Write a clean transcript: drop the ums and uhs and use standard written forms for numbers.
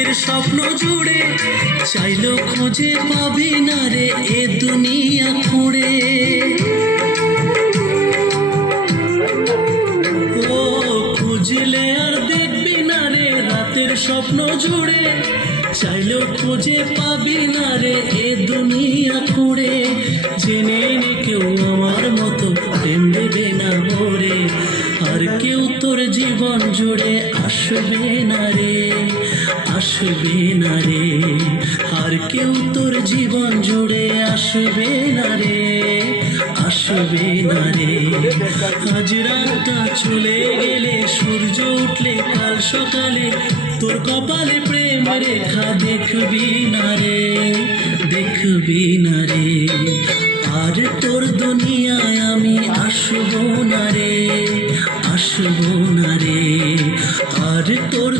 রাতের স্বপ্ন জুড়ে চাইলেও খুঁজে পাবি না রে এ দুনিয়া খুঁড়ে। ও খুঁজলে আর দেখবি না রে রাতের স্বপ্ন জুড়ে চাইলেও খুঁজে পাবি না রে এ দুনিয়া খুঁড়ে। জেনে নে কেউ আমার মতো প্রেম দেবে না মোরে, আর কেউ তোর জীবন জুড়ে আসবে না রে, আসবে না রে, আর কেউ তোর জীবন জুড়ে আসবে না রে, আসবে না রে। আজ রাতটা চলে গেলে সূর্য উঠলে কাল সকালে তোর কপালে প্রেম রেখা দেখবি না রে, দেখবি না রে, আর তোর দুনিয়ায় আমি আসবো না রে, আসবো না রে।